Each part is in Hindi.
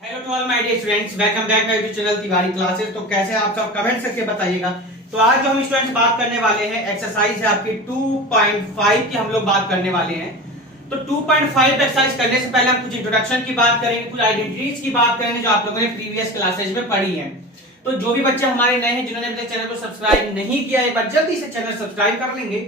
Hello to all my dear students, welcome back to channel Tiwari classes. तो कैसे आप सब कमेंट करके बताइएगा। तो आज जो हम स्टूडेंट्स बात करने वाले हैं एक्सरसाइज है आपकी 2.5 की हम लोग बात करने वाले हैं। तो 2.5 एक्सरसाइज करने से पहले हम कुछ इंट्रोडक्शन की बात करेंगे, कुछ आइडेंटिटीज की बात करेंगे जो आप लोगों ने प्रीवियस क्लासेज में पढ़ी है। तो जो भी बच्चे हमारे नए हैं जिन्होंने अपने चैनल को सब्सक्राइब नहीं किया, एक बार जल्दी से चैनल सब्सक्राइब कर लेंगे,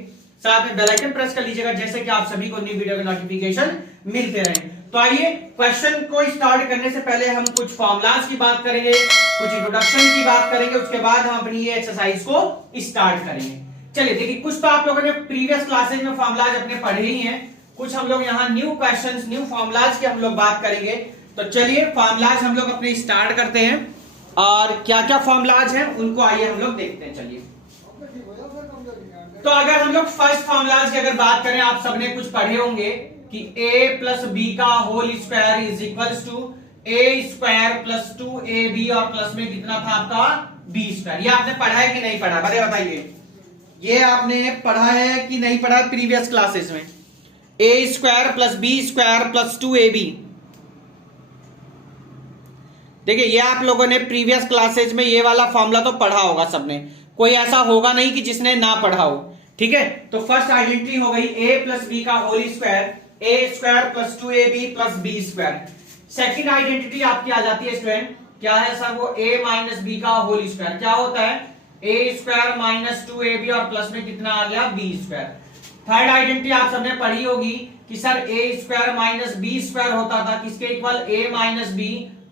साथ में बेल आइकन प्रेस कर लीजिएगा जैसे कि आप सभी को न्यू वीडियो के नोटिफिकेशन मिलते रहें। तो आइए क्वेश्चन को स्टार्ट करने से पहले हम कुछ फॉर्मूलाज की बात करेंगे, कुछ इंट्रोडक्शन की बात करेंगे, उसके बाद हम अपनी ये एक्सरसाइज को स्टार्ट करेंगे। चलिए देखिए, कुछ तो आप लोगों ने प्रीवियस क्लासेज में फॉर्मूलाज अपने पढ़े ही हैं, कुछ हम लोग यहाँ न्यू क्वेश्चंस न्यू फॉर्मूलाज की हम लोग बात करेंगे। तो चलिए फॉर्मूलाज हम लोग अपने स्टार्ट करते हैं और क्या क्या फॉर्मूलाज हैं उनको आइए हम लोग देखते हैं। चलिए तो अगर हम लोग फर्स्ट फॉर्मूलाज की अगर बात करें, आप सबने कुछ पढ़े होंगे कि a प्लस बी का whole square is equals to a square plus 2ab और प्लस में कितना था आपका b स्क्वायर। ये आपने पढ़ा है कि नहीं पढ़ा, बताइए। ये आपने पढ़ा है कि नहीं पढ़ा प्रीवियस क्लासेस में? a square plus b square plus 2ab। देखिए ये आप लोगों ने प्रीवियस क्लासेज में ये वाला फॉर्मूला तो पढ़ा होगा सबने, कोई ऐसा होगा नहीं कि जिसने ना पढ़ा हो। ठीक है, तो फर्स्ट आइडेंटिटी हो गई a प्लस बी का whole square, a square plus 2ab plus b square. Second identity आपकी आ जाती है स्टूडेंट, क्या है सर? वो a माइनस बी का होल स्क्वायर। क्या होता है? a स्क्वायर माइनस 2ab और प्लस में कितना आ गया b स्क्वायर। थर्ड आइडेंटिटी आप सबने पढ़ी होगी कि sir a square minus b square होता था किसके इक्वल? a माइनस b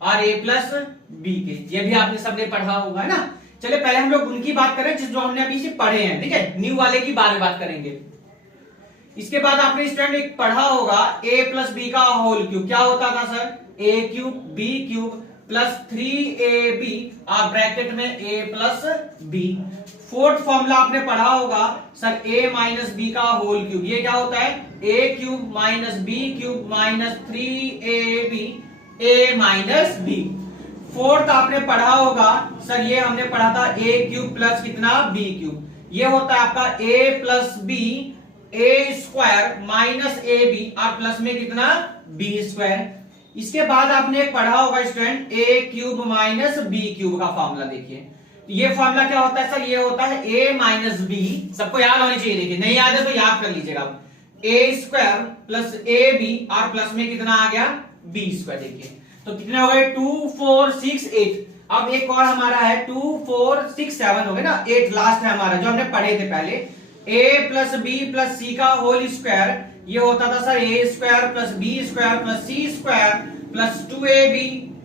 और a प्लस b के। ये भी आपने सबने पढ़ा होगा है ना। चलिए पहले हम लोग उनकी बात करें जो हमने अभी से पढ़े हैं, ठीक है, न्यू वाले की बारे में बात करेंगे। इसके बाद आपने स्टूडेंट एक पढ़ा होगा a प्लस बी का होल क्यूब। क्या होता था sir? a cube b cube plus 3ab और ब्रैकेट में a plus b। Fourth formula आपने पढ़ा होगा सर a माइनस बी का होल क्यूब। ये क्या होता है? a cube minus b cube minus 3ab a minus b। Fourth आपने पढ़ा होगा सर, ये हमने पढ़ा था a क्यूब प्लस कितना b क्यूब। ये होता है आपका a plus b a square minus a b और प्लस में कितना b स्क्वायर। इसके बाद आपने पढ़ा होगा student a cube minus b cube का फॉर्मूला। देखिए ये फॉर्मूला क्या होता है सर? ये होता है a माइनस b, सबको याद होनी चाहिए। देखिए नहीं याद है तो याद कर लीजिएगा। a square plus a b और प्लस में कितना आ गया b स्क्वायर। देखिए तो कितने हो गए? 2 4 6 8। अब एक और हमारा है 2 4 6 7 हो गए ना, 8 लास्ट है हमारा जो हमने पढ़े थे पहले। a plus b plus c का होल स्क्वायर, ये होता था sir a square plus b square plus c square plus 2ab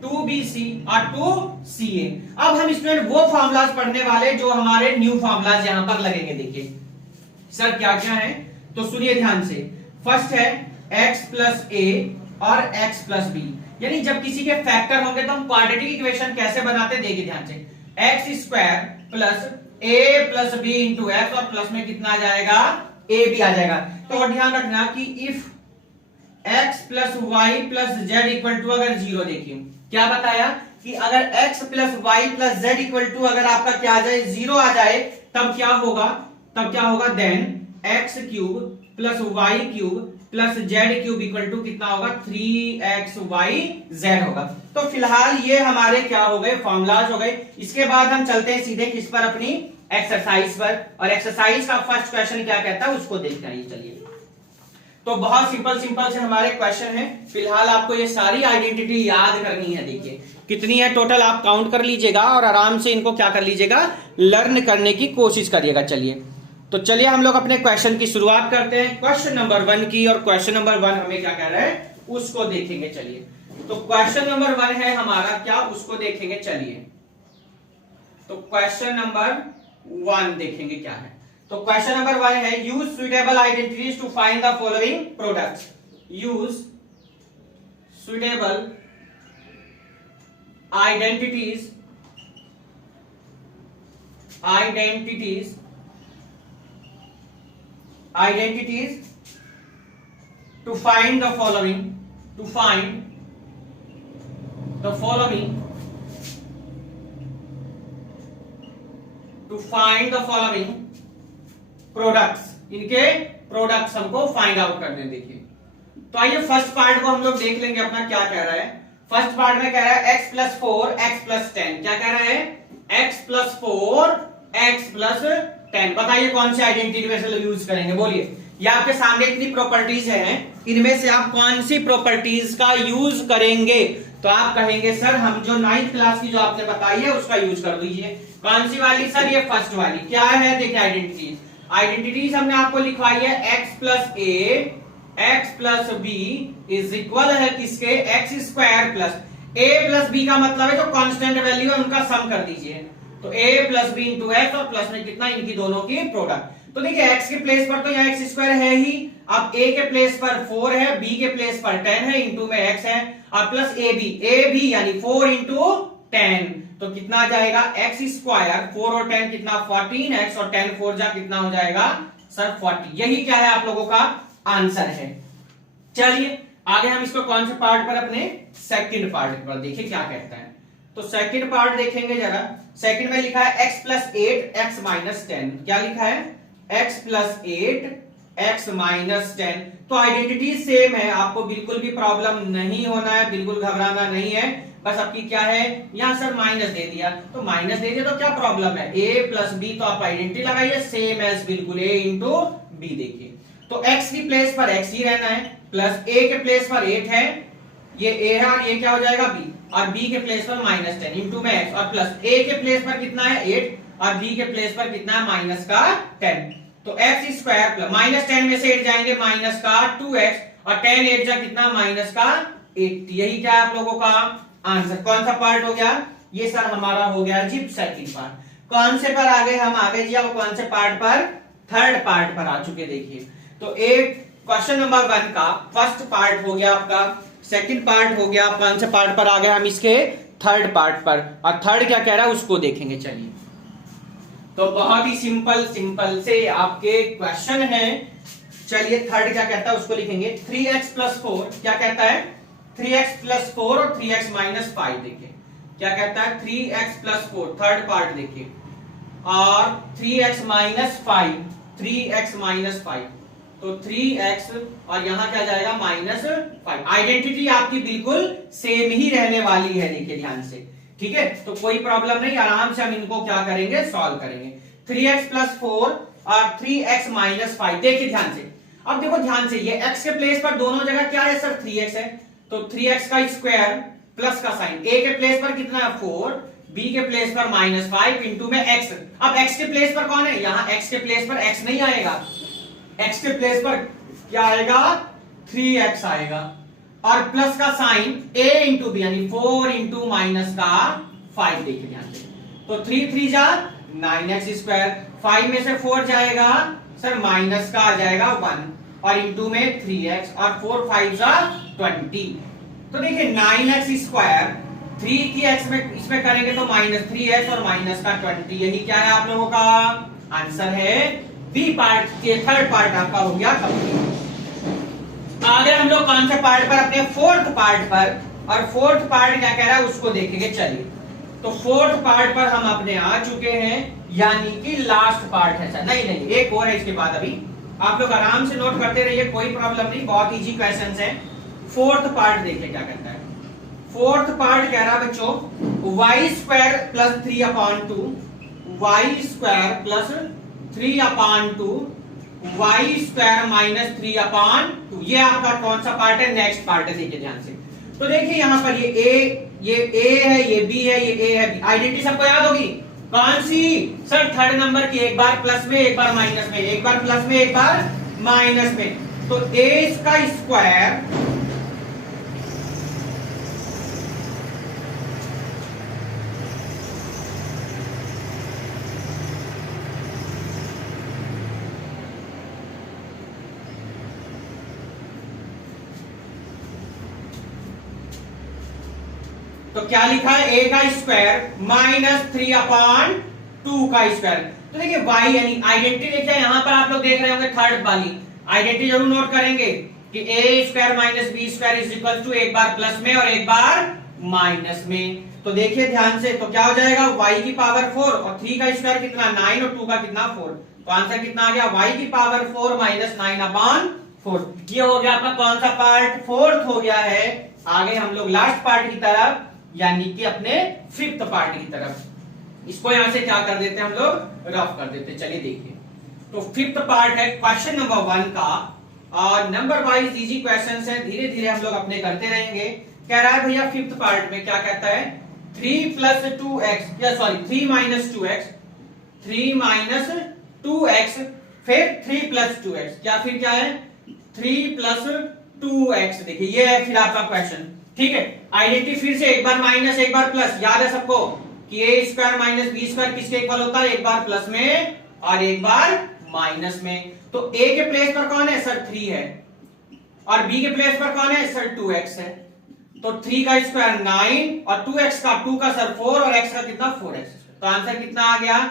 2bc और 2ca। अब हम इसमें वो फॉर्मूलाज पढ़ने वाले जो हमारे न्यू फॉर्मूलाज यहां पर लगेंगे। देखिए सर क्या क्या है, तो सुनिए ध्यान से। फर्स्ट है x प्लस a और x प्लस b, यानी जब किसी के फैक्टर होंगे तो हम क्वाड्रेटिक इक्वेशन कैसे बनाते हैं। देखिए ध्यान से, x square plus a plus b into x और प्लस में कितना आ जाएगा? a भी आ जाएगा। तो ध्यान रखना कि if x plus y plus z equal to अगर 0, देखिए क्या बताया कि अगर x plus y plus z equal to अगर आपका क्या आ जाए 0 आ जाए, तब क्या होगा? Then x cube plus y cube plus z cube equal to कितना होगा? 3xyz होगा। तो फिलहाल ये हमारे क्या हो गए? फॉर्मूलाज हो गए। इसके बाद हम चलते हैं सीधे किस पर? अपनी एक्सरसाइज पर। और एक्सरसाइज का फर्स्ट क्वेश्चन क्या कहता है उसको देखते हैं। चलिए तो बहुत सिंपल से हमारे क्वेश्चन है। फिलहाल आपको ये सारी आइडेंटिटी याद करनी है। देखिए कितनी है टोटल, आप काउंट कर लीजिएगा और आराम से इनको क्या कर लीजिएगा? लर्न करने की कोशिश करिएगा। चलिए तो चलिए हम लोग अपने क्वेश्चन की शुरुआत करते हैं क्वेश्चन नंबर 1 की। और क्वेश्चन नंबर 1 हमें क्या कह रहा है उसको देखेंगे। चलिए तो क्वेश्चन नंबर 1 है हमारा क्या, उसको देखेंगे। चलिए तो क्वेश्चन नंबर 1 देखेंगे क्या है। तो क्वेश्चन नंबर 1 है use suitable identities to find the following products. Use suitable identities to find the following products. इनके प्रोडक्ट्स हमको फाइंड आउट करने। देखिए तो आइए फर्स्ट पार्ट को हम लोग देख लेंगे अपना क्या कह रहा है। फर्स्ट पार्ट में कह रहा है x प्लस 4 x प्लस 10, क्या कह रहा है x प्लस 4 x प्लस 10। बताइए कौन सी आइडेंटिटी में यूज करेंगे, बोलिए। ये आपके सामने इतनी प्रॉपर्टीज हैं, इनमें से आप कौन सी प्रॉपर्टीज का यूज करेंगे? तो आप कहेंगे सर हम जो 9th क्लास की जो आपने बताई है उसका यूज कर दीजिए। कौन सी वाली सर? ये फर्स्ट वाली। क्या है देखिए आइडेंटिटीज हमने आपको लिखवाई है x plus a x plus b is equal है किसके? X square plus a plus b का मतलब है जो कांस्टेंट वैल्यू है उनका सम कर दीजिए। तो a plus b into x और प्लस में कितना? इनकी दोनों की प्रोडक्ट। तो देखिए x के प्लेस पर तो यहाँ एक्स स्क्वायर है ही, अब a के प्लेस पर 4 है, b के प्लेस पर 10 है, इंटू में x है, और प्लस a भी यानी 4 इंटू 10, तो कितना आ जाएगा? एक्स स्क्वायर 4 और 10 कितना? 14x और 10 4 जा कितना हो जाएगा सर? 40। यही क्या है आप लोगों का आंसर है। चलिए आगे हम इसको कौन से पार्ट पर? अपने सेकंड पार्ट पर देखिए क्या कहता है। तो सेकंड पार्ट देखेंगे जरा। सेकंड में लिखा है x प्लस 8 x माइनस 10। क्या लिखा है? x plus 8 x minus 10। तो आइडेंटिटी सेम है, आपको बिल्कुल भी प्रॉब्लम नहीं होना है, बिल्कुल घबराना नहीं है। बस आपकी क्या है, यहां सर माइनस दे दिया, तो माइनस दे दिया तो क्या प्रॉब्लम है? a प्लस बी, तो आप आइडेंटिटी लगाइए सेम एज बिल्कुल a इंटू बी। देखिए तो x की प्लेस पर x ही रहना है, प्लस a के प्लेस पर 8 है, ये a है, और ये क्या हो जाएगा? b, और b के प्लेस पर माइनस 10 इंटू में x, और प्लस a के प्लेस पर कितना है? 8, और b के प्लेस पर कितना है? माइनस का 10। तो एक्स स्क्वायर प्लस माइनस 10 में से 8 जाएंगे माइनस का 2x, और 10 8 जा कितना? माइनस का 8। यही क्या है आप लोगों का आंसर। कौन सा पार्ट हो गया? ये सर हमारा हो गया जी सेकंड पार्ट। कौन से पर आ गए हम? आगे जी अब कौन से पार्ट पर? थर्ड पार्ट पर आ चुके। देखिए तो एक क्वेश्चन नंबर 1 का फर्स्ट पार्ट हो गया आपका, सेकंड पार्ट हो गया, कौन से पार्ट पर आ गए हम? इसके थर्ड पार्ट पर। और थर्ड क्या कह रहा है उसको देखेंगे। चलिए तो बहुत ही सिंपल से आपके क्वेश्चन है। चलिए थर्ड क्या कहता है उसको लिखेंगे। 3x प्लस 4 क्या कहता है? 3x प्लस 4 और 3x माइनस 5। देखिए क्या कहता है? 3x प्लस 4 थर्ड पार्ट देखिए, और 3x माइनस 5, 3x माइनस 5, तो 3x और यहां क्या जाएगा? माइनस 5। आइडेंटिटी आपकी बिल्कुल सेम ही रहने वाली है, देखिए ध्यान से, ठीक है। तो कोई प्रॉब्लम नहीं, आराम से हम इनको क्या करेंगे? सॉल्व करेंगे। 3x प्लस 4 और 3x माइनस 5। देखिए ध्यान से, अब देखो ध्यान से, ये x के प्लेस पर दोनों जगह क्या है सर? 3x है, तो 3x का स्क्वायर प्लस का साइन, a के प्लेस पर कितना है? 4, b के प्लेस पर माइनस 5 इंटू में x। अब x के प्लेस पर कौन है? यहाँ x के प्लेस पर x नहीं आएगा, x के प्लेस पर क्या आएगा? 3x आएगा, और प्लस का साइन a इंटू बी यानी 4 इंटू माइनस का 5। देखिए ध्यान से, तो 3 3 जा 9x स्क्वायर, 5 में से 4 जाएगा सर माइनस का आ जाएगा 1, और इंटू में 3x, और 4 5 जा 20। तो देखिए 9x स्क्वायर 3 की x में इसमें करेंगे तो माइनस 3x और माइनस का 20। यही क्या है आप लोगों का आंसर है। बी पार्ट के थर्ड पार्ट आपका हो गया कंप्लीट। आगे हम लोग कौन से पार्ट पर? अपने फोर्थ पार्ट पर। और फोर्थ पार्ट क्या कह रहा है उसको देखेंगे। चलिए तो फोर्थ पार्ट पर हम अपने आ चुके हैं, यानी कि लास्ट पार्ट है सर। नहीं एक और है इसके बाद, अभी आप लोग आराम से नोट करते रहिए, कोई प्रॉब्लम नहीं, बहुत इजी क्वेश्चंस है। फोर्थ पार्ट देखिए क्या कहता है। फोर्थ पार्ट कह रहा है बच्चों y square plus 3/2, y square plus 3/2, y square minus 3/2। ये आपका कौन सा पार्ट है? नेक्स्ट पार्ट है। देखिए ध्यान से, तो देखिए यहां पर ये a है, ये b है, ये a है, b। आइडेंटिटी सबको याद होगी कौन सी सर? थर्ड नंबर की, एक बार प्लस में एक बार माइनस में, एक बार प्लस में एक बार माइनस में। तो a का स्क्वायर तो क्या लिखा है? a का स्क्वायर माइनस 3/2 का स्क्वायर। तो देखिए y यानी आइडेंटिटी देखिए, यहां पर आप लोग देख रहे होंगे थर्ड वाली आइडेंटिटी जरूर नोट करेंगे कि a square minus b square is equal to एक बार प्लस में और एक बार माइनस में। तो देखिए ध्यान से, तो क्या हो जाएगा? y की पावर 4 और 3 का स्क्वायर कितना? 9 और 2 का कितना? 4। तो आंसर कितना आ गया? y की पावर 4 माइनस 9/4 फोर्थ। ये हो गया आपका कौन सा पार्ट, फोर्थ हो गया है। आगे हम लोग लास्ट पार्ट की तरफ, यानी कि अपने फिफ्थ पार्ट की तरफ। इसको यहां से क्या कर देते हैं हम लोग, रफ कर देते हैं। चलिए देखिए, तो फिफ्थ पार्ट है क्वेश्चन नंबर 1 का, और नंबर वाइज इजी क्वेश्चन है, धीरे धीरे हम लोग अपने करते रहेंगे। कह रहा है भैया फिफ्थ पार्ट में क्या कहता है, 3 + 2x, या सॉरी 3 - 2x, 3 - 2x, फिर 3 + 2x, क्या फिर क्या है 3 + 2x। देखिए ये है फिर आपका क्वेश्चन, ठीक है। आइडेंटिटी फिर से एक बार माइनस एक बार प्लस, याद है सबको कि a² - b² किसके इक्वल होता है, एक बार प्लस में और एक बार माइनस में। तो a के प्लेस पर कौन है सर, 3 है, और b के प्लेस पर कौन है सर, 2x है। तो 3 का स्क्वायर 9 और 2x का 2 का सर 4 और x का कितना 4x। तो आंसर कितना आ गया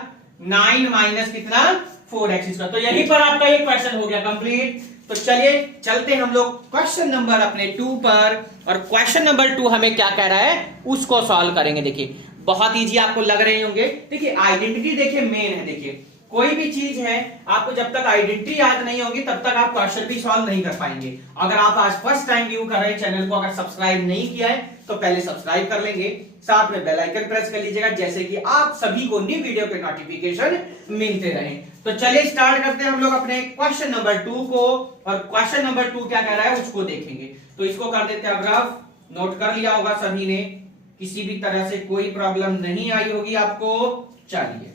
9 माइनस कितना 4x। तो यहीं पर आपका ये क्वेश्चन हो गया कंप्लीट। तो चलिए चलते हम लोग क्वेश्चन नंबर अपने 2 पर, और क्वेश्चन नंबर 2 हमें क्या कह रहा है उसको सॉल्व करेंगे। देखिए बहुत इजी आपको लग रहे होंगे। देखिए आइडेंटिटी देखिए मेन है। देखिए कोई भी चीज है, आपको जब तक आइडेंटिटी याद नहीं होगी तब तक आप क्वेश्चन भी सॉल्व नहीं कर पाएंगे। अगर आप आज फर्स्ट टाइम व्यू कर रहे हैं चैनल को, अगर सब्सक्राइब नहीं किया है तो पहले सब्सक्राइब कर लेंगे, साथ में बेल आइकन प्रेस कर लीजिएगा, जैसे कि आप सभी को न्यू वीडियो के नोटिफिकेशन मिलते रहे। तो चलिए स्टार्ट करते हैं हम लोग अपने क्वेश्चन नंबर 2 को, और क्वेश्चन नंबर 2 क्या कह रहा है उसको देखेंगे। तो इसको कर देते हैं अब रफ, नोट कर लिया होगा सभी ने, किसी भी तरह से कोई प्रॉब्लम नहीं आई होगी आपको। चलिए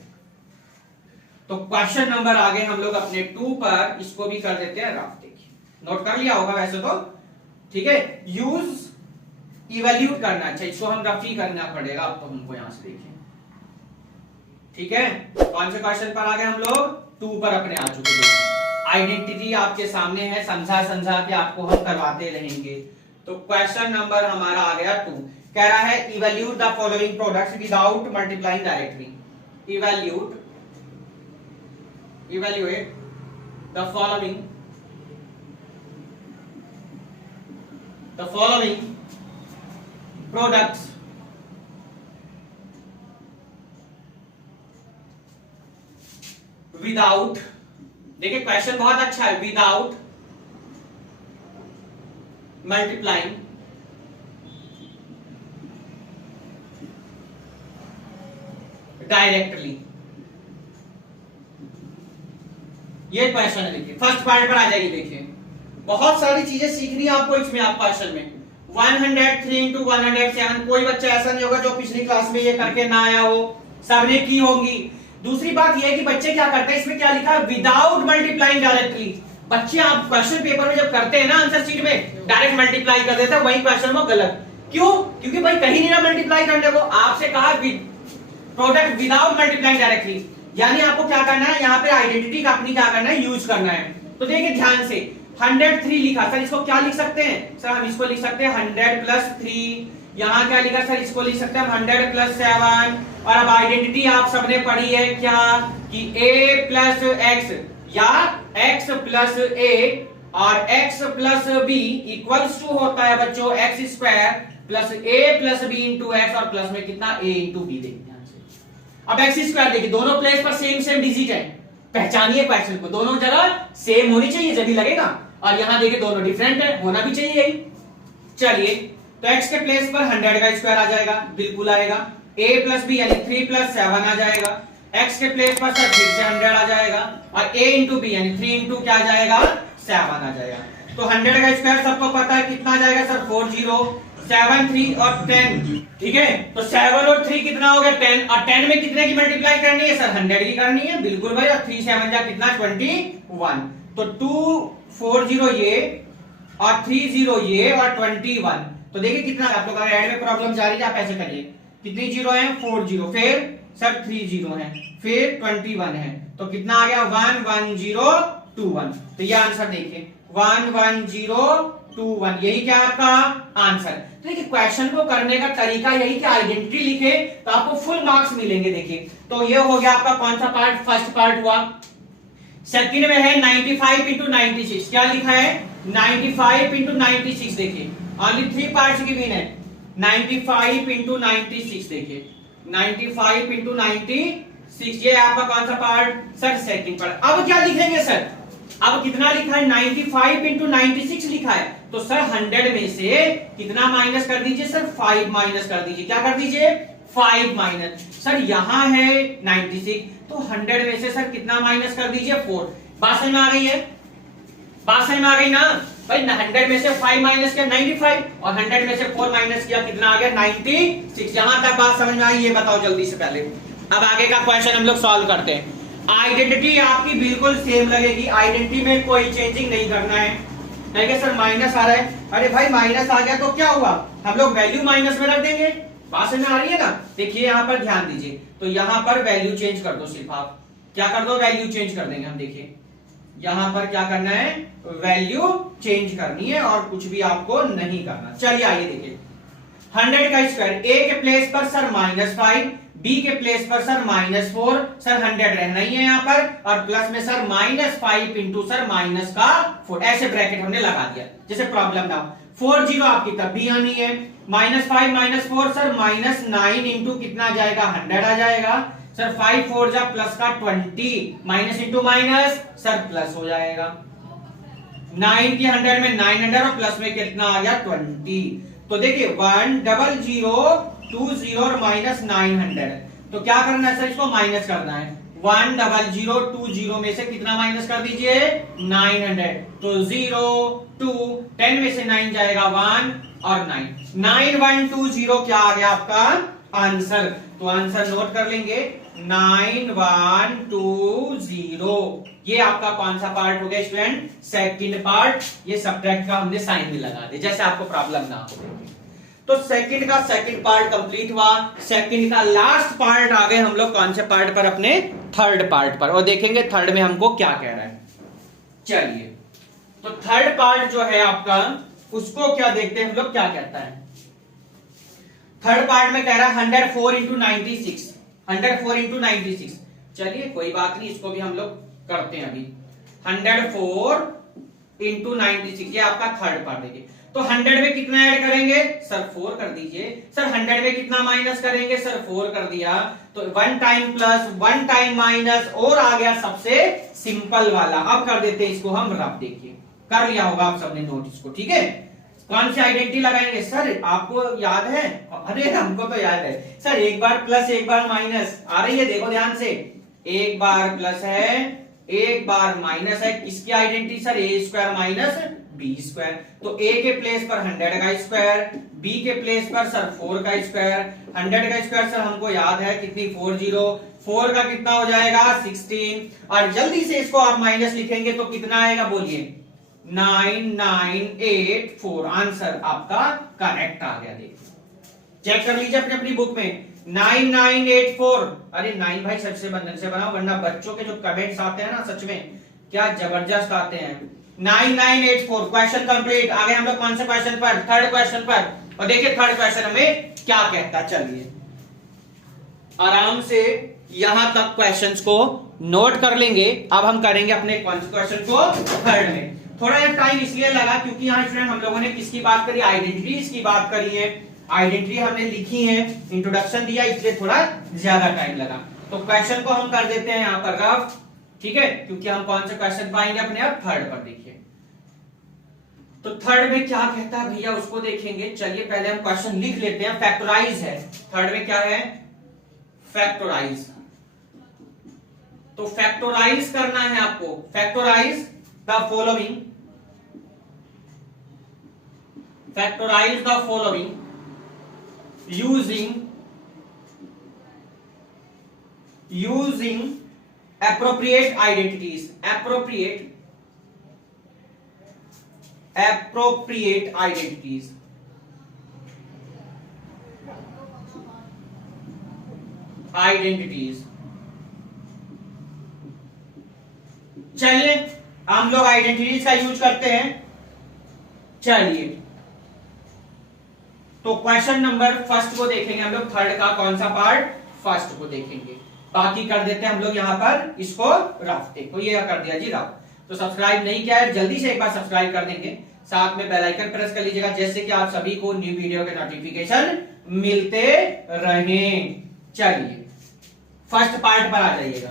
तो क्वेश्चन नंबर आगे हम लोग अपने 2 पर, इसको भी कर देते हैं रफ। देखिए नोट कर लिया होगा वैसे तो, ठीक है। यूज इवैल्यूएट करना, अच्छा इसको हम रफ ही करना पड़ेगा अब तो हमको, यहां से देखिए, ठीक है। कौन से क्वेश्चन पर आ गए हम लोग, 2 पर अपने आ चुके हैं। आइडेंटिटी आपके सामने है, समझा समझा के आपको हम करवाते रहेंगे। तो क्वेश्चन नंबर हमारा आ गया 2, कह रहा है evaluate the following products without multiplying directly. Evaluate the following products without, देखिए क्वेश्चन बहुत अच्छा है, विदाउट मल्टीप्लाइंग डायरेक्टली। ये क्वेश्चन है, देखिए फर्स्ट पार्ट पर आ जाएगी। देखिए बहुत सारी चीजें सीखनी है आपको इसमें, आप क्वेश्चन में 103 × 107, कोई बच्चा ऐसा नहीं होगा जो पिछली क्लास में ये करके ना आया हो, सबने की होंगी। दूसरी बात यह है कि बच्चे क्या करते हैं, इसमें क्या लिखा है विदाउट मल्टीप्लाइंग डायरेक्टली। बच्चे आप क्वेश्चन पेपर में जब करते हैं ना आंसर शीट में डायरेक्ट मल्टीप्लाई कर देते हैं, वही क्वेश्चन वो गलत। क्यों, क्योंकि भाई कहीं नहीं ना मल्टीप्लाई करने को, आपसे कहा प्रोडक्ट विदाउट मल्टीप्लाइंग डायरेक्टली, यानी आपको क्या करना है, यहाँ पे आइडेंटिटी का अपनी क्या करना है, यूज करना है। तो देखिए ध्यान से 103 लिखा, सर इसको क्या लिख सकते हैं, सर हम इसको लिख सकते हैं 100 + 3। यहाँ क्या लिखा सर, इसको लिख सकते हैं 100 + 7। और अब आइडेंटिटी आप सबने पढ़ी है क्या, कि a + x या x + a और x + b इक्वल्स टू होता है बच्चों x² + a + b × x, और प्लस में कितना a × b। देखिए अब x² देखिए दोनों प्लेस पर सेम डिजिट है, पहचानिए क्वेश्चन को, दोनों जगह सेम होनी चाहिए जब भी लगेगा, और यहां देखिए दोनों डिफरेंट है, होना भी चाहिए यही। चलिए तो x के प्लेस पर 100 का स्क्वायर आ जाएगा, बिल्कुल आएगा। a + b यानी 3 + 7 आ जाएगा। x के प्लेस पर सर फिर से 100 आ जाएगा, और a × b यानी 3 × क्या आ जाएगा 7 आ जाएगा। तो 100 का स्क्वायर सबको पता है कितना आ जाएगा सर 40, 7 3 और 10, ठीक है। तो 7 और 3 कितना हो गया 10, और 10 में कितने की मल्टीप्लाई करनी है सर 100 की करनी है, बिल्कुल भाई। और 3 7 जा कितना 21, तो 240 ये और 30 ये और 21। तो देखिए कितना, आप लोग ऐड में प्रॉब्लम जा रही है, आप ऐसे करिए, कितनी जीरो है 40, फिर सर 30 है, फिर 21 है, तो कितना आ गया 11021। तो ये आंसर देखिए 11021, यही क्या आपका आंसर। तो देखिए क्वेश्चन को करने का तरीका यही कि आइडेंटिटी लिखे तो आपको फुल मार्क्स मिलेंगे। देखिए तो ये हो गया आपका कौन सा पार्ट, फर्स्ट पार्ट हुआ। सेकंड में है 95 × 96, क्या लिखा है 95 × 96। देखिए ओनली 3 पार्ट्स गिवन है, 95 × 96। देखिए 95 × 96, ये आपका कौन सा पार्ट सर, सेकंड पार्ट। अब क्या लिखेंगे सर, अब कितना लिखा है 95 इंटू 96 लिखा है, तो सर 100 में से कितना माइनस कर दीजिए सर 5 माइनस कर दीजिए, क्या कर दीजिए 5 माइनस। सर यहां है 96 तो 100 में से सर कितना माइनस कर दीजिए 4। बात समझ में आ गई है, बात समझ में आ गई ना भाई। 100 में से 5 माइनस किया 95 और 100 में से 4 माइनस किया कितना आ गया 96। यहां तक बात समझ में आई, ये बताओ जल्दी से पहले। अब आगे का क्वेश्चन हम लोग सॉल्व करते हैं। आइडेंटिटी आपकी बिल्कुल सेम लगेगी, आइडेंटिटी में कोई चेंजिंग नहीं करना है। ठीक सर माइनस आ रहा है, अरे भाई माइनस आ गया तो क्या हुआ, हम लोग वैल्यू माइनस में रख देंगे। बात समझ में आ रही है ना। देखिए यहां पर ध्यान दीजिए, तो यहां पर वैल्यू चेंज कर दो, सिर्फ आप क्या कर दो वैल्यू चेंज कर देंगे हम। देखिए यहां पर क्या करना है वैल्यू चेंज करनी है और कुछ भी आपको नहीं करना। चलिए आइए देखिए 100 का स्क्वायर, ए के प्लेस पर सर -5, बी के प्लेस पर सर -4, सर 100 रहना ही है यहाँ पर, और प्लस में सर -5 इंटू सर माइनस का 4, ऐसे ब्रैकेट हमने लगा दिया जैसे प्रॉब्लम ना हो। 40 आपकी तब भी आनी है, -5 -4 सर -9 इंटू कितना जाएगा 100 आ जाएगा सर, 5 4 जा प्लस का 20, minus into minus sir plus हो जाएगा। 9 की 100 में 900 और प्लस में कितना आ गया 20। तो देखिए 10020 और -900, तो क्या करना है सर इसको माइनस करना है। 10020 में से कितना माइनस कर दीजिए 900, तो 0 2 10 में से 9 जाएगा 1 और 9 9120 क्या आ गया आपका आंसर। तो आंसर नोट कर लेंगे 9120। ये आपका कौन सा पार्ट हो गया स्टूडेंट, सेकंड पार्ट। ये सब्ट्रैक्ट का हमने साइन भी लगा दिया जैसे आपको प्रॉब्लम ना हो। तो सेकंड का सेकंड पार्ट कंप्लीट हुआ। सेकंड का लास्ट पार्ट आ गए हम लोग कौन से पार्ट पर, अपने थर्ड पार्ट पर, और देखेंगे थर्ड में हमको क्या कह रहा है। चलिए तो थर्ड पार्ट जो है आपका उसको क्या देखते हैं हम लोग, क्या कहता है। थर्ड पार्ट में कह रहा है 104 इंटू 96, 104 इंटू 96। चलिए कोई बात नहीं, इसको भी हम लोग करते हैं अभी। 104 इंटू 96 ये आपका थर्ड पार्ट देखिए। तो 100 में कितना ऐड करेंगे सर 4 कर दीजिए। सर 100 में कितना माइनस करेंगे सर 4 कर दिया। तो 1 टाइम प्लस 1 टाइम माइनस, और आ गया सबसे सिंपल वाला। अब कर देते हैं इसको हम रफ। देखिए कर लिया होगा आप सबने नोट इसको, ठीक है। कौन सी आइडेंटिटी लगाएंगे सर, आपको याद है, अरे हमको तो याद है सर, एक बार प्लस एक बार माइनस आ रही है, देखो ध्यान से, एक बार प्लस है एक बार माइनस है। किसकी आइडेंटिटी सर, ए स्क्वायर माइनस बी स्क्वायर। तो ए के प्लेस पर 100 का स्क्वायर, बी के प्लेस पर सर 4 का स्क्वायर। 100 का स्क्वायर सर हमको याद है कितनी 40, 4 का कितना हो जाएगा 16, और जल्दी से इसको आप माइनस लिखेंगे तो कितना आएगा बोलिए 9984। आंसर आपका करेक्ट आ गया। देखिए चेक कर लीजिए अपनी अपनी बुक में 9984। अरे 9 भाई सच से बंधन से बनाओ, वरना बच्चों के जो कमेंट्स आते हैं ना सच में क्या जबरदस्त आते हैं। 9984 क्वेश्चन कंप्लीट। आगे हम लोग कौन से क्वेश्चन पर, थर्ड क्वेश्चन पर, और देखिए थर्ड क्वेश्चन हमें क्या कहता। चलिए आराम से यहां तक क्वेश्चंस को नोट कर लेंगे। अब हम करेंगे अपने कौन से क्वेश्चन को, थर्ड में। थोड़ा यह टाइम इसलिए लगा क्योंकि यहाँ स्टूडेंट हम लोगों ने किसकी बात करी, आइडेंटिटीज की बात करी है। आइडेंटिटी हमने लिखी है, इंट्रोडक्शन दिया, इसलिए थोड़ा ज्यादा टाइम लगा। तो क्वेश्चन को हम कर देते हैं यहाँ पर रफ, ठीक है, क्योंकि हम कौन से क्वेश्चन पाएंगे अपने आप थर्ड पर। देखिए तो थर्ड में क्या कहता है भैया उसको देखेंगे। चलिए पहले हम क्वेश्चन लिख लेते हैं। फैक्टराइज है थर्ड में, क्या है फैक्टराइज। तो फैक्टराइज करना है आपको, factorise the following, factorise the following using appropriate identities, appropriate identities, चलिए हम लोग आइडेंटिटीज का यूज करते हैं। चलिए तो क्वेश्चन नंबर फर्स्ट को देखेंगे हम लोग, थर्ड का कौन सा पार्ट, फर्स्ट को देखेंगे। बाकी कर देते हैं हम लोग यहाँ पर इसको रफ। देखो ये कर दिया जी रफ। तो सब्सक्राइब नहीं किया है जल्दी से एक बार सब्सक्राइब कर देंगे, साथ में बेल आइकन प्रेस कर लीजिएगा, जैसे कि आप सभी को न्यू वीडियो के नोटिफिकेशन मिलते रहें। चलिए फर्स्ट पार्ट पर आ जाइएगा।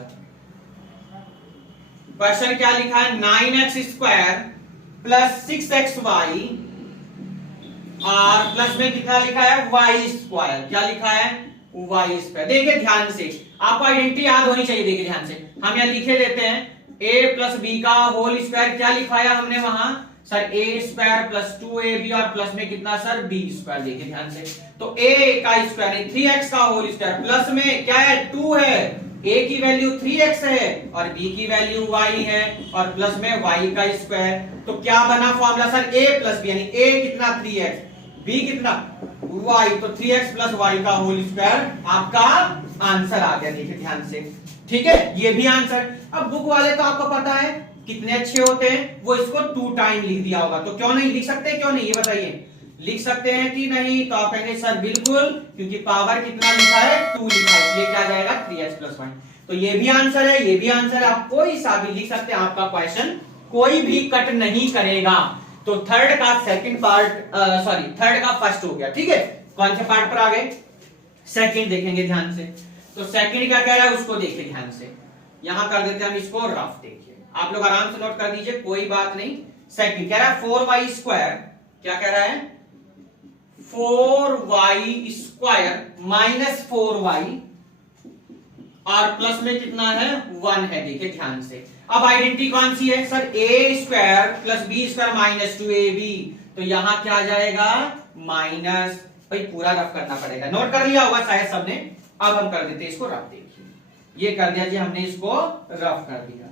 क्वेश्चन क्या लिखा है, 9x² प्लस 6xy और प्लस में कितना लिखा है, y²। क्या लिखा है, y²। देखिए ध्यान से, आपको आइडेंटिटी याद होनी चाहिए। देखिए ध्यान से, हम यहां लिखे देते हैं a प्लस बी का होल स्क्वायर। क्या लिखाया हमने वहां सर, a² प्लस 2ab और प्लस में कितना सर, b²। देखिए ध्यान से, तो a का स्क्वायर 3x का होल स्क्वायर प्लस में क्या है, 2 है, a की वैल्यू 3x है और b की वैल्यू y है और प्लस में y का स्क्वायर। तो क्या बना formula sir, a plus b, यानी a कितना 3x, b कितना y, तो 3x प्लस y का होल स्क्वायर आपका आंसर आ गया। देखिए ध्यान से, ठीक है, ये भी आंसर। अब बुक वाले तो आपको पता है कितने अच्छे होते हैं, वो इसको 2 टाइम लिख दिया होगा। तो क्यों नहीं लिख सकते, क्यों नहीं, ये बताइए, लिख सकते हैं कि नहीं? तो आप कहेंगे सर बिल्कुल, क्योंकि पावर कितना लिखा है, 2 लिखा है, इसलिए क्या जाएगा 3x प्लस 1। तो ये भी आंसर है, ये भी आंसर है। आप कोई सा भी लिख सकते हैं, आपका क्वेश्चन कोई भी कट नहीं करेगा। तो थर्ड का सेकंड पार्ट, थर्ड का फर्स्ट हो गया। ठीक है, कौन से पार्ट पर आ गए, सेकंड देखेंगे ध्यान से। तो सेकंड क्या कह रहा है उसको देखिए ध्यान से, यहां कर देते हैं हम इसको रफ। देखिए आप लोग आराम से नोट कर दीजिए, कोई बात नहीं। सेकंड कह रहा है 4y², क्या कह रहा है, 4y² माइनस 4y और प्लस में कितना है, 1 है। देखिए ध्यान से, अब आइडेंटिटी कौन सी है sir, a² plus b² minus 2ab। तो यहां क्या आ जाएगा, माइनस, भाई पूरा रफ करना पड़ेगा, नोट कर लिया होगा शायद सबने। अब हम कर देते हैं इसको रफ। देखिए ये कर दिया जी हमने, इसको रफ कर दिया।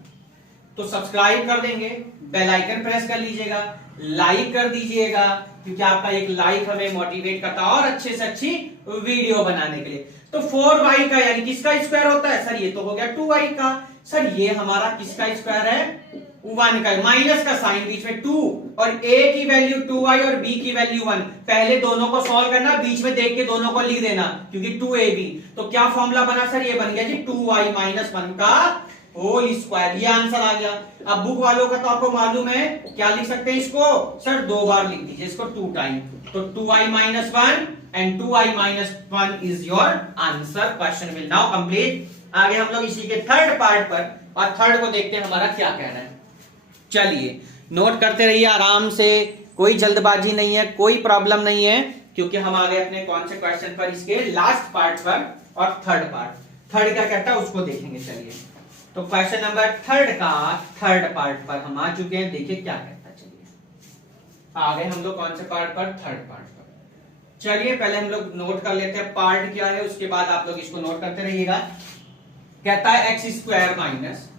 तो सब्सक्राइब कर देंगे, बेल आइकन प्रेस कर लीजिएगा, लाइक कर दीजिएगा, क्योंकि आपका एक लाइक हमें मोटिवेट करता है और अच्छे से अच्छी वीडियो बनाने के लिए। तो 4y का यानी किसका स्क्वायर होता है सर, ये तो हो गया 2y का। सर ये हमारा किसका स्क्वायर है, 1 का, माइनस का साइन बीच में 2 और a की वैल्यू 2y और b की वैल्यू 1। पहले दोनों को सॉल्व करना, बीच में देख के दोनों को लिख देना, क्योंकि 2ab। तो क्या फॉर्मूला बना सर, ये बन गया जी 2y माइनस 1 का होल स्क्वायर। ये आंसर आ गया। अब बुक वालों का तो आपको मालूम है, क्या लिख सकते हैं इसको सर, 2 बार लिख दीजिए इसको, 2 टाइम। तो 2y minus 1 and 2y minus 1 is your answer. Question will now complete. आगे हम लोग इसी के थर्ड पार्ट पर, और थर्ड को देखते हैं हमारा क्या कहना है। चलिए नोट करते रहिए आराम से, कोई जल्दबाजी नहीं है, कोई प्रॉब्लम नहीं है, क्योंकि हम आ गए अपने कौन से क्वेश्चन पर, इसके लास्ट पार्ट पर और थर्ड पार्ट। थर्ड क्या कहता है उसको देखेंगे। चलिए तो क्वेश्चन नंबर थर्ड का थर्ड पार्ट पर हम आ चुके हैं। देखिए क्या कहता है, चलिए आ गए हम लोग कौन से पार्ट पर, थर्ड पार्ट पर। चलिए पहले हम लोग नोट कर लेते हैं पार्ट क्या है, उसके बाद आप लोग इसको नोट करते रहिएगा। कहता है x² minus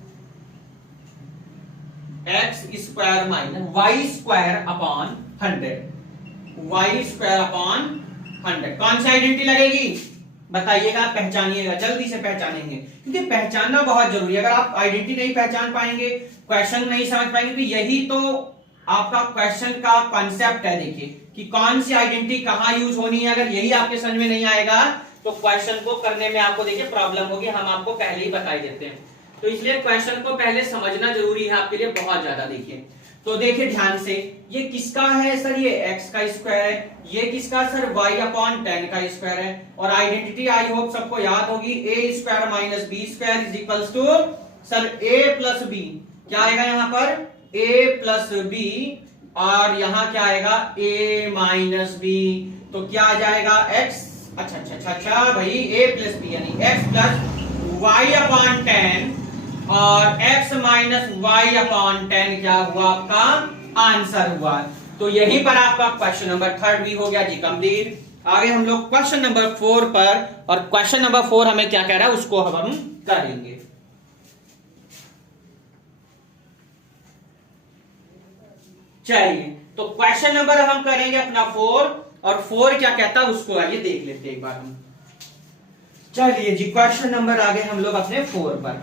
y² upon 100, y² upon 100। कौन सी आइडेंटिटी लगेगी बताइएगा, पहचानिएगा, जल्दी से पहचानेंगे, क्योंकि पहचानना बहुत जरूरी है। अगर आप आइडेंटिटी नहीं पहचान पाएंगे, क्वेश्चन नहीं समझ पाएंगे, तो यही तो आपका क्वेश्चन का कॉन्सेप्ट है। देखिए कि कौन सी आइडेंटिटी कहां यूज होनी है, अगर यही आपके समझ में नहीं आएगा तो क्वेश्चन को करने में आपको देखिए प्रॉब्लम होगी। हम आपको पहले ही बता देते हैं, तो इसलिए क्वेश्चन को पहले समझना जरूरी है आपके लिए, बहुत ज्यादा। देखिए तो देखिए ध्यान से, ये किसका है सर, ये x का स्क्वायर है, ये किसका सर y अपॉन 10 का स्क्वायर है। और आइडेंटिटी आई होप सबको याद होगी, a² minus b² is equals to sir a plus b। क्या आएगा यहाँ पर, a प्लस b, और यहाँ क्या आएगा a माइनस b। तो क्या आ जाएगा x, अच्छा भाई a प्लस b यानी x प्लस y अपॉन 10 और x माइनस y अपॉन 10 क्या हुआ आपका आंसर हुआ। तो यहीं पर आपका क्वेश्चन नंबर थर्ड भी हो गया जी कंप्लीट। आगे हम लोग क्वेश्चन नंबर 4 पर, और क्वेश्चन नंबर 4 हमें क्या कह रहा है उसको हम करेंगे। चलिए तो क्वेश्चन नंबर हम करेंगे अपना 4, और 4 क्या कहता है उसको आइए देख लेते हैं एक बार हम। चलिए जी क्वेश्चन नंबर आगे हम लोग अपने 4 पर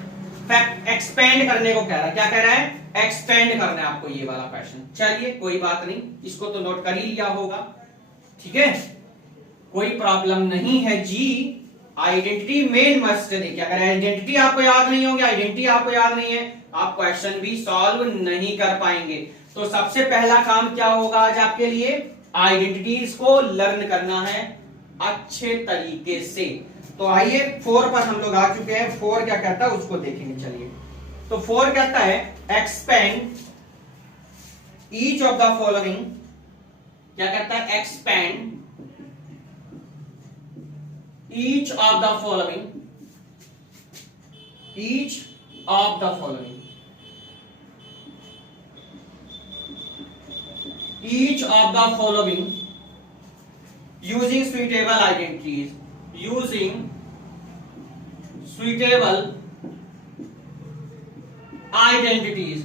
एक्सपेंड करने को कह रहा है। क्या कह रहा है, एक्सपेंड करना है आपको ये वाला क्वेश्चन। चलिए कोई बात नहीं, इसको तो नोट कर ही लिया होगा, ठीक है, कोई प्रॉब्लम नहीं है जी। आइडेंटिटी मेन मस्ट है। देखिए अगर आइडेंटिटी आपको याद नहीं होगी, आइडेंटिटी आपको याद नहीं है, आप क्वेश्चन भी सॉल्व नहीं कर पाएंगे। तो सबसे पहला काम क्या होगा आज आपके लिए, आइडेंटिटीज को लर्न करना है अच्छे तरीके से। तो आइए 4 पर हम लोग आ चुके हैं, 4 क्या कहता है उसको देखेंगे। चलिए तो 4 कहता है expand each of the following, क्या कहता है, expand each of the following, each of the following, each of the following using suitable identities, using suitable identities।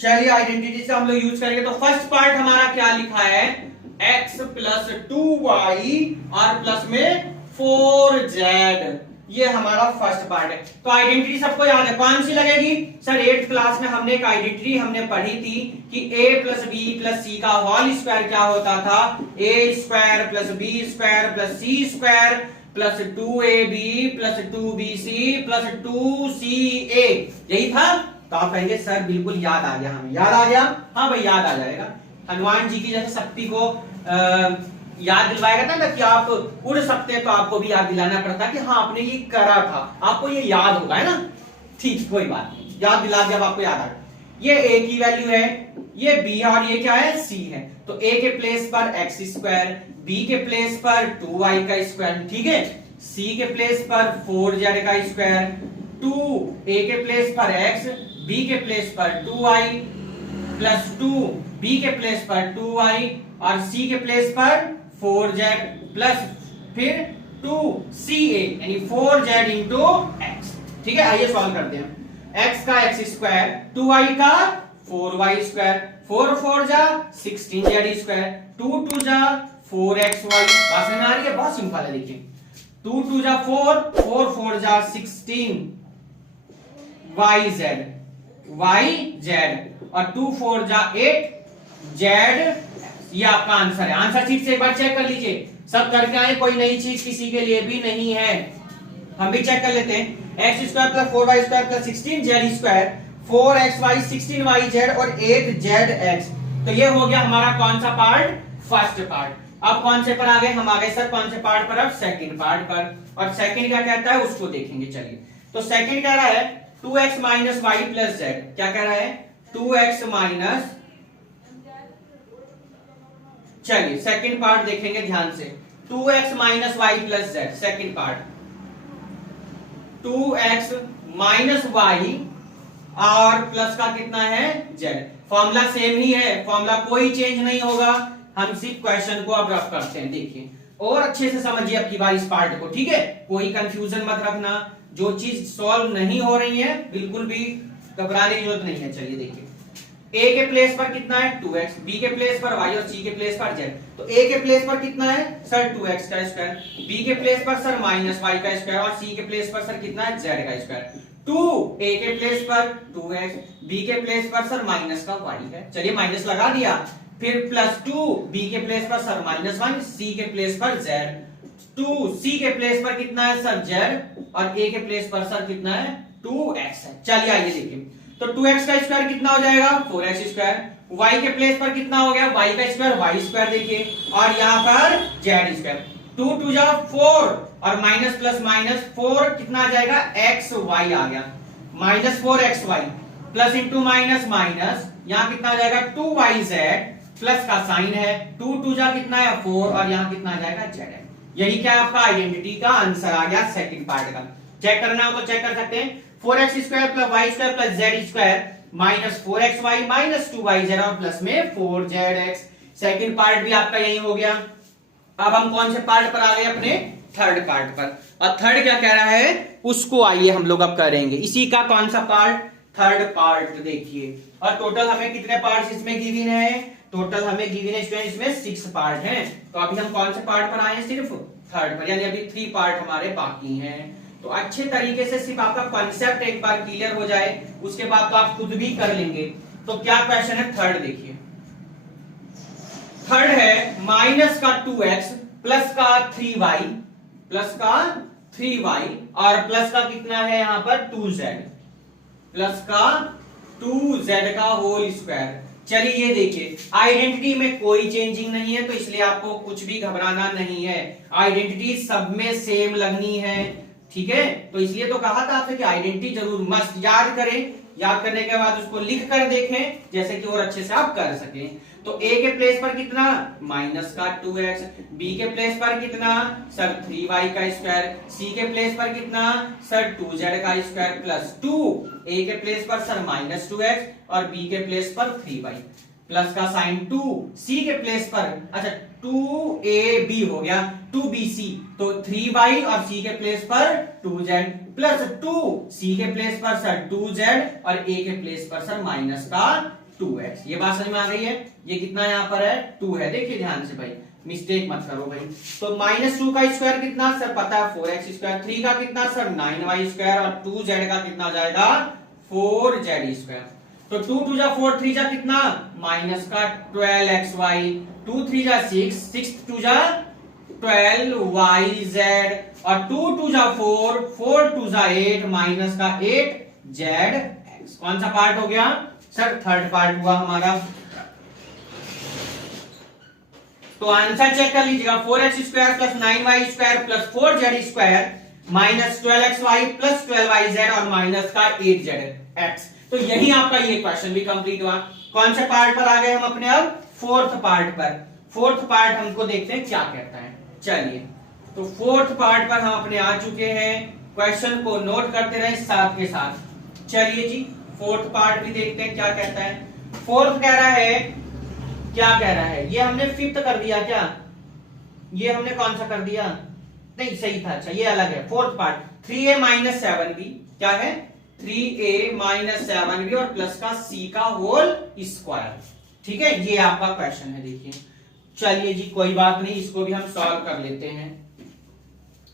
चलिए आइडेंटिटीज का हम लोग यूज करेंगे। तो फर्स्ट पार्ट हमारा क्या लिखा है, x प्लस 2y और प्लस में 4z, ये हमारा फर्स्ट पार्ट है। तो आइडेंटिटी सबको याद है, कौन सी लगेगी सर, 8th क्लास में हमने एक आइडेंटिटी हमने पढ़ी थी कि a plus b plus c का होल स्क्वायर क्या होता था, a square plus b square plus c square plus 2ab plus 2bc plus 2ca, यही था। तो आप कहेंगे सर बिल्कुल याद आ गया, हमें याद आ गया। हाँ भाई याद आ जाएगा, हनुमान जी की जैसे शक्ति को याद दिलवाएगा ना कि आप उड़ सकते हैं, तो आपको भी याद दिलाना पड़ता कि हाँ आपने ये करा था, आपको ये याद होगा, है ना। ठीक, कोई बात नहीं, याद दिला दिया, अब आपको याद आ गया। ये a की वैल्यू है, ये b है और ये क्या है, c है। तो a के प्लेस पर x स्क्वायर, b के प्लेस पर 2y का स्क्वायर, ठीक है, c के प्लेस पर 4z का स्क्वायर, 2a के प्लेस पर x, b के प्लेस पर 2y प्लस 2b के प्लेस पर 2y और c के प्लेस पर 4z प्लस फिर 2ca यानी 4z इंटू x। ठीक है, आइए सॉल्व करते हैं। x का x स्क्वायर, 2y का 4y स्क्वायर, 4 4 जा 16z स्क्वायर, 2 2 जा 4xy। बात समझ में आ रही है, बहुत सिंपल है, देखिए 2 2 जा 4, 4 4 जा 16 yz और 2 4 जा 8 z। ये आपका आंसर है। आंसर शीट से एक बार चेक कर लीजिए, सब करके आए, कोई नई चीज किसी के लिए भी नहीं है। हम भी चेक कर लेते हैं। X square plus 4y square plus 16z square, 4xy 16yz और 8zx। तो ये हो गया हमारा कौन सा पार्ट, फर्स्ट पार्ट। अब कौन से पर आ गए, हम आ गए सर कौन से पार्ट पर, अब सेकंड पार्ट पर। और सेकंड क्या कहता है उसको देखेंगे। चलिए, तो सेकंड कह रहा है 2x minus y plus Z. क्या कह रहा है, 2x माइनस, चलिए सेकंड पार्ट देखेंगे ध्यान से। 2x minus y plus z, second part 2x minus y और प्लस का कितना है z। फॉर्मूला सेम ही है, फॉर्मूला कोई चेंज नहीं होगा। हम सिर्फ क्वेश्चन को अब रफ करते हैं, देखिए और अच्छे से समझिए अब की बार इस पार्ट को, ठीक है। कोई कंफ्यूजन मत रखना, जो चीज सॉल्व नहीं हो रही है बिल्कुल भी घबराने की जरूरत नहीं है। चलिए देखिए, a के प्लेस पर कितना है 2x, b के प्लेस पर y और c के प्लेस पर z। तो a के प्लेस पर कितना है सर 2x का स्क्वायर, b के प्लेस पर सर माइनस y का स्क्वायर और c के प्लेस पर सर कितना है z का स्क्वायर। 2 a के प्लेस पर 2x, b के प्लेस पर सर माइनस का y है, चलिए माइनस लगा दिया। फिर प्लस 2 b के प्लेस पर सर माइनस 1, c के प्लेस पर z, 2 c के प्लेस पर कितना है सर z और a के प्लेस पर सर कितना है 2x है। चलिए आइए देखिए, तो 2x का स्क्वायर कितना हो जाएगा 4x स्क्वायर, y के प्लेस पर कितना हो गया y का स्क्वायर y स्क्वायर देखिए, और यहाँ पर z स्क्वायर। 2 2 जा 4 और माइनस प्लस माइनस 4 कितना आ जाएगा xy आ गया, minus 4xy plus into minus minus, यहाँ कितना आ जाएगा 2yz प्लस का साइन है, 2 2 जा कितना है 4 और यहाँ कितना आ जाएगा z है। यही क्या आपका आइडेंटिटी का आंसर आ गया सेकंड पार्ट का। चेक करना हो तो चेक कर सकते हैं। 4x square plus y square plus z square minus 4xy minus 2yz और प्लस में 4zx। सेकंड पार्ट भी आपका यही हो गया। अब हम कौन से पार्ट पर आ गए, अपने थर्ड पार्ट पर। और थर्ड क्या कह रहा है उसको आइए हम लोग अब करेंगे। इसी का कौन सा पार्ट, थर्ड पार्ट देखिए। और टोटल हमें कितने पार्ट इसमें गिवन है, टोटल हमें गिवन है इसमें 6 पार्ट हैं। तो अभी हम कौन से पार्ट पर आए हैं, सिर्फ थर्ड पर, यानी अभी 3 पार्ट हमारे बाकी हैं। तो अच्छे तरीके से सिर्फ आपका कॉन्सेप्ट एक बार क्लियर हो जाए, उसके बाद तो आप खुद भी कर लेंगे। तो क्या क्वेश्चन है थर्ड देखिए। थर्ड है माइनस का 2x प्लस का 3y, प्लस का 3y और प्लस का कितना है यहां पर 2z, प्लस का 2z का होल स्क्वायर। चलिए ये देखिए, आइडेंटिटी में कोई चेंजिंग नहीं है, तो इसलिए आपको कुछ भी घबराना नहीं है, आइडेंटिटी सब में सेम लगनी है, ठीक है, तो इसलिए तो कहा था आपसे कि आइडेंटिटी जरूर मस्त याद करें, याद करने के बाद उसको लिख कर देखें जैसे कि और अच्छे से आप कर सकें। तो a के प्लेस पर कितना माइनस का 2x, b के प्लेस पर कितना सर 3y का स्क्वायर, c के प्लेस पर कितना सर 2z का स्क्वायर प्लस 2, a के प्लेस पर सर माइनस 2x और b के प्लेस पर 3y प्लस का साइन 2, c के प्लेस पर अच्छा 2ab हो गया 2bc, तो 3y और c के प्लेस पर 2z प्लस 2, c के प्लेस पर सर 2z और a के प्लेस पर सर माइनस का 2x। ये बात समझ में आ गई है? ये कितना यहाँ पर है 2 है, देखिए ध्यान से भाई, मिस्टेक मत करो भाई। तो माइनस 2 का स्क्वायर कितना सर पता है 4x स्क्वायर, 3 का कितना सर 9y स्क्वायर और 2z का कितना जाएगा 4z स्क्वायर। तो 2 2 जा 4, 3 जा कितना माइनस का 12xy, 2 3 जा 6, 6 2 जा 12yz और 2 2 जा 4, 4 2 जा 8 माइनस का 8zx। कौन सा पार्ट हो गया सर? थर्ड पार्ट हुआ हमारा। तो आंसर चेक कर लीजिएगा 4x square plus 9y square plus 4z square minus 12xy plus 12yz और माइनस का 8zx। तो यही आपका ये क्वेश्चन भी कंप्लीट हुआ। कौन से पार्ट पर आ गए हम अपने? अब फोर्थ पार्ट पर। फोर्थ पार्ट हमको देखते हैं क्या कहता है। चलिए, तो फोर्थ पार्ट पर हम अपने आ चुके हैं। क्वेश्चन को नोट करते रहे साथ के साथ। चलिए जी, फोर्थ पार्ट भी देखते हैं क्या कहता है। फोर्थ कह रहा है, क्या कह रहा है? ये हमने फिफ्थ कर दिया क्या? ये हमने कौन सा कर दिया? नहीं, सही था। अच्छा, ये अलग है। Fourth part 3a minus 7b क्या है? 3a माइनस 7b और प्लस का c का होल स्क्वायर। ठीक है, ये आपका क्वेश्चन है। देखिए, चलिए जी, कोई बात नहीं, इसको भी हम सॉल्व कर लेते हैं।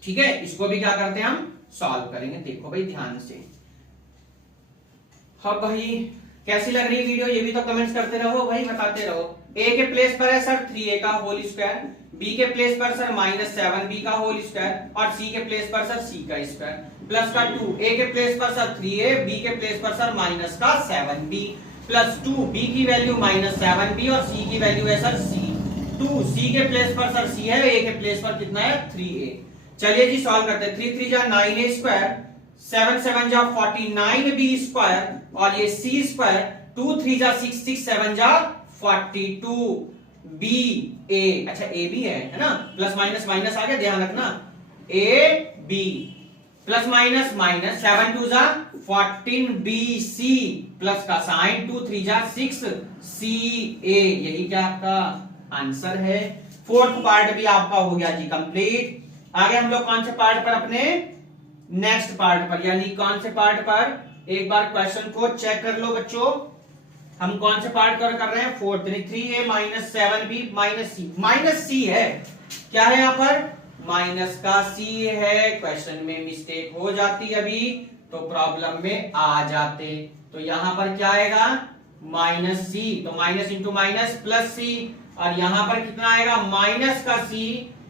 ठीक है, इसको भी क्या करते हैं हम सॉल्व करेंगे। देखो भाई ध्यान से। हाँ भाई, कैसी लग रही वीडियो ये भी तो कमेंट्स करते रहो भाई, बताते रहो। a के प्लेस पर है सर 3a का होल स्क्वायर, b के प्लेस पर सर माइनस 7b का होल स्क्वायर और c के प्लेस पर सर c का स्क्वायर प्लस का 2, a के प्लेस पर सर 3a, b के प्लेस पर सर माइनस का 7b प्लस 2, b की वैल्यू माइनस 7b और c की वैल्यू है सर c 2, c के प्लेस पर सर c है, a के प्लेस पर कितना है 3a। चलिए जी सॉल्व करते हैं। 3 3 जा 9a स्क्वायर, 7 7 जा 49b स्क्वायर और ये c स्क्वायर, 2 3 जा 6 6 7 जा 42b a। अच्छा, a भी है ना? प्लस माइनस माइनस आ गया, ध्यान रखना। a b plus minus minus 7 2 जा 14bc प्लस का साइन 2 3 जा 6ca। यही क्या आपका आंसर है। फोर्थ पार्ट भी आपका हो गया जी कंप्लीट। आगे हम लोग कौन से पार्ट पर? अपने नेक्स्ट पार्ट पर, यानी कौन से पार्ट पर? एक बार क्वेश्चन को चेक कर लो बच्चों। हम कौन से पार्ट कर रहे हैं? Fourth. 3a minus 7b minus c है। क्या है यहाँ पर? माइनस का c है। क्वेश्चन में मिस्टेक हो जाती अभी तो प्रॉब्लम में आ जाते। तो यहां पर क्या आएगा? माइनस c, तो minus into minus plus c और यहां पर कितना आएगा? माइनस का c,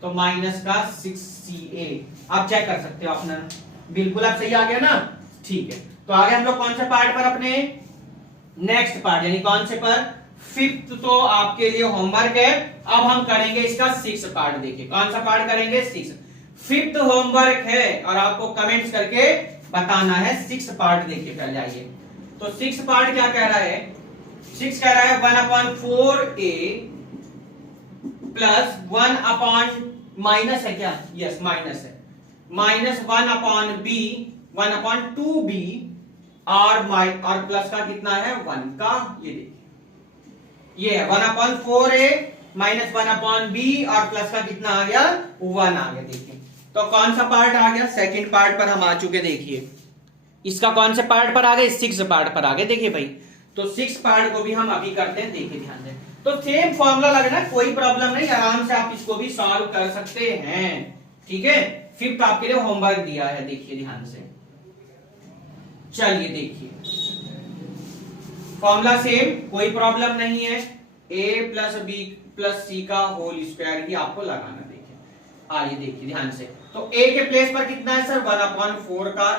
तो माइनस का 6ca। आप चेक कर सकते हो अपना, बिल्कुल आप सही आ गया ना? ठीक है, तो आगे हम लोग कौन से पार्ट पर? अपने नेक्स्ट पार्ट, यानी कौन से पर? फिफ्थ। तो आपके लिए होमवर्क है। अब हम करेंगे इसका 6th पार्ट। देखिए कौन सा पार्ट करेंगे? 6th। फिफ्थ होमवर्क है और आपको कमेंट्स करके बताना है 6th पार्ट। देखिए पहले आइए, तो 6th पार्ट क्या कह रहा है? 6 कह रहा है 1/4a प्लस 1 माइनस है क्या? यस माइनस है। माइनस 1/b 1/2b और प्लस का कितना है 1 का। ये देखिए, ये है 1/4a माइनस 1/b और प्लस का कितना आ गया 1 आ गया। देखिए, तो कौन सा पार्ट आ गया? सेकंड पार्ट पर हम आ चुके। देखिए इसका कौन से पार्ट पर आ गए? 6th पार्ट पर आ गए। देखिए भाई, तो 6th पार्ट को भी हम अभी करते हैं। देखिए ध्यान दें, तो सेम फॉर्मूला लगना, कोई प्रॉब्लम नहीं, आराम से आप इसको भी सॉल्व कर सकते हैं। ठीक है, फिफ्थ आपके लिए होमवर्क दिया है। देखिए ध्यान से, चलिए देखिए फॉर्मूला सेम, कोई प्रॉब्लम नहीं है। a plus b plus c का होल स्क्वायर ही आपको लगाना। देखिए आइए देखिए ध्यान से, तो a के प्लेस पर कितना है सर 1/4 का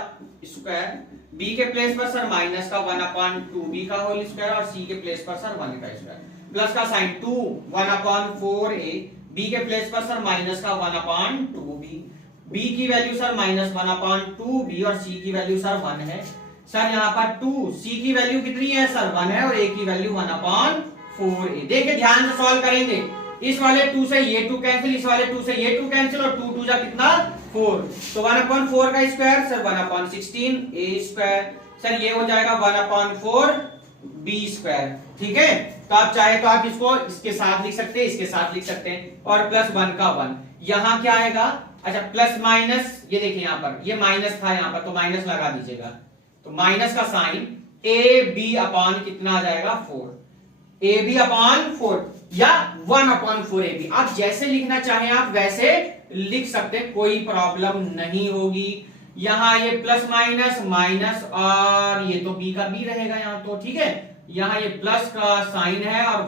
स्क्वायर, b के प्लेस पर सर माइनस का 1/2b का होल स्क्वायर और c के प्लेस पर सर 1 का स्क्वायर प्लस का साइन 2 1/4a, b के प्लेस पर सर माइनस का 1/2b, बी की वैल्यू सर -1/2 बी और सी की वैल्यू सर 1 है सर। यहाँ पर 2 सी की वैल्यू कितनी है सर 1 है और ए की वैल्यू 1/4a। देखिए ध्यान से सॉल्व करेंगे, इस वाले 2 से ये 2 कैंसिल, इस वाले 2 से ये 2 कैंसिल और 2 2 जा कितना 4, तो 1/4 का square sir 1/16 a square sir, ये हो जाएगा 1/4 b स्क्वायर। ठीक है, तो आप चाहे तो आप इसको इसके साथ लिख सकते हैं, इसके साथ लिख सकते हैं और प्लस 1 का 1 यहां क्या आएगा, अच्छा प्लस माइनस, ये देखिए यहां पर ये माइनस था यहां पर तो माइनस लगा दीजिएगा, तो माइनस का साइन ए बी अपॉन कितना आ जाएगा 4, ए बी अपॉन 4 या 1/4 ए बी, आप जैसे लिखना चाहें आप वैसे लिख सकते हैं, कोई प्रॉब्लम नहीं होगी। यहां ये प्लस माइनस माइनस और ये तो बी का बी रहेगा यहां तो, ठीक है, यहां ये प्लस का साइन है और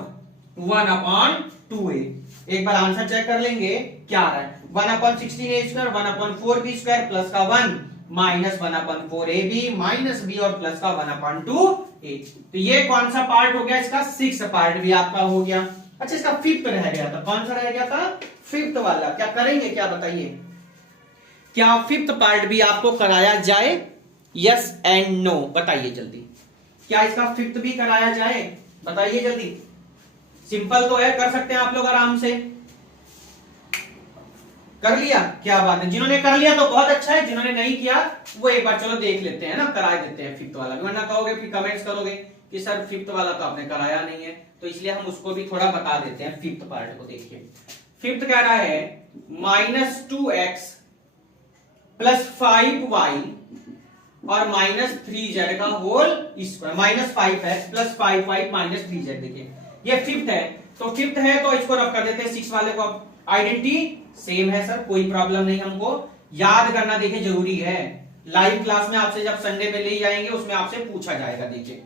1/2a। एक बार आंसर चेक कर लेंगे क्या आ रहा है, 1/16a square 1/4b square plus का 1 माइनस 1/4ab माइनस b और प्लस का 1/2a। तो ये कौन सा पार्ट हो गया, इसका 6th पार्ट भी आपका हो गया। अच्छा इसका 5th रह गया था, कौन सा रह गया था 5th वाला, क्या करेंगे क्या बताइए, क्या 5th पार्ट भी आपको कराया जाए, यस एंड नो बताइए जल्दी, क्या इसका 5th भी कराया जाए बताइए जल्दी, सिंपल तो है, कर सकते हैं आप लोग आराम से। कर लिया, क्या बात है, जिन्होंने कर लिया तो बहुत अच्छा है, जिन्होंने नहीं किया वो एक बार चलो देख लेते हैं ना, करा देते हैं 5th वाला भी, वरना कहोगे फिर कमेंट्स करोगे कि सर 5th वाला तो आपने कराया नहीं है, तो इसलिए हम उसको भी थोड़ा बता देते हैं 5th पार्ट को। देखिए 5th कह रहा है -2x प्लस 5y और -3z का whole square, -5x plus 5y minus 3z। देखिए ये 5th है, तो 5th है तो इसको रख कर देते हैं, 6 वाले को आइडेंटिटी सेम है सर, कोई प्रॉब्लम नहीं, हमको याद करना देखिए जरूरी है, लाइव क्लास में आपसे जब संडे में ले जाएंगे उसमें आपसे पूछा जाएगा। देखिए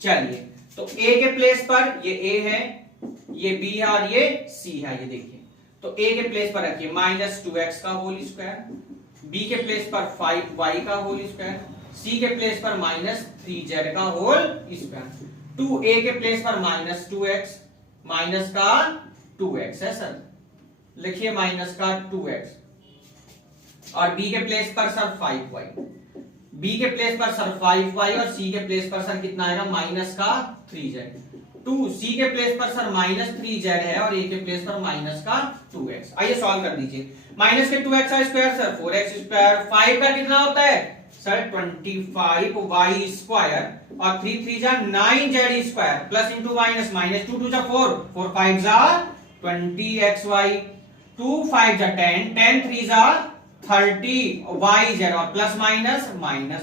चलिए, तो a के प्लेस पर ये a है, ये b है और ये c है, ये देखिए, तो a के प्लेस पर रखिए -2x का होल स्क्वायर, b के प्लेस पर 5y का होल स्क्वायर, c के प्लेस पर -3z का होल स्क्वायर, 2a के प्लेस पर -2x माइनस का 2x है सर, लिखिए माइनस का 2x और b के प्लेस पर सर 5y, b के प्लेस पर सर 5y और c के प्लेस पर सर कितना आएगा माइनस का 3z, 2c के प्लेस पर सर -3z है और a के प्लेस पर माइनस का 2x। आइए सॉल्व कर दीजिए, माइनस के 2x का स्क्वायर सर 4x स्क्वायर, 5 का कितना होता है सर 25y स्क्वायर और 3 3 जा 9z square plus into minus, -2 2 जा 4 4 5 जा 20xy, 2 5 जा 10 10 3 जा 30yz और प्लस माइनस माइनस,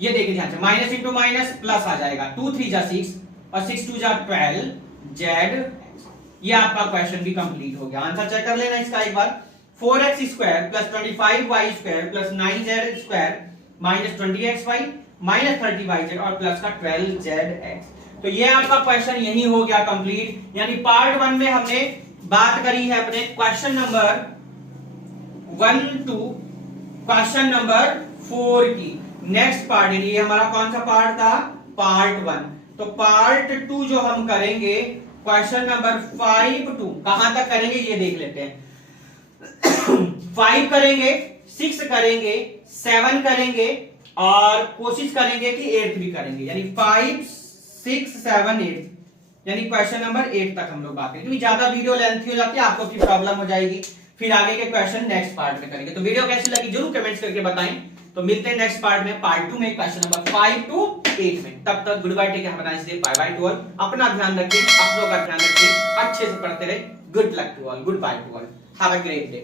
ये देखिए ध्यान से माइनस इंटू माइनस प्लस आ जाएगा, 2 3 जा 6 और 6 2 जा 12z। ये आपका क्वेश्चन भी कंप्लीट हो गया, आंसर चेक कर लेना इसका एक बार, 4x square plus 25y square plus 9z square minus 20xy minus 30yz और प्लस का 12zx। तो ये आपका क्वेश्चन यही हो गया कंप्लीट, यानी पार्ट 1 में हमने बात करी है अपने question number 1 to question number 4 की। नेक्स्ट पार्ट, ये हमारा कौन सा पार्ट था पार्ट 1, तो पार्ट 2 जो हम करेंगे क्वेश्चन नंबर 5 टू कहां तक करेंगे ये देख लेते हैं। 5 करेंगे, 6 करेंगे, 7 करेंगे और कोशिश करेंगे कि 8 भी करेंगे, यानी 5 6 7 8, यानी क्वेश्चन नंबर 8 तक हम लोग बात करेंगे, क्योंकि ज्यादा वीडियो लेंथी हो जाती है आपको फिर प्रॉब्लम हो जाएगी, फिर आगे के क्वेश्चन नेक्स्ट पार्ट में करेंगे। तो वीडियो कैसी लगी जरूर कमेंट्स करके बताएं। तो मिलते हैं नेक्स्ट पार्ट में पार्ट 2 में क्वेश्चन नंबर 5 टू 8 में। तब तक good bye, take care, have a nice day, bye bye to all. अपना ध्यान रखिए, अपनों का ध्यान रखिए, अच्छे से पढ़ते रहे। Good luck to all, good bye to all, have a great day.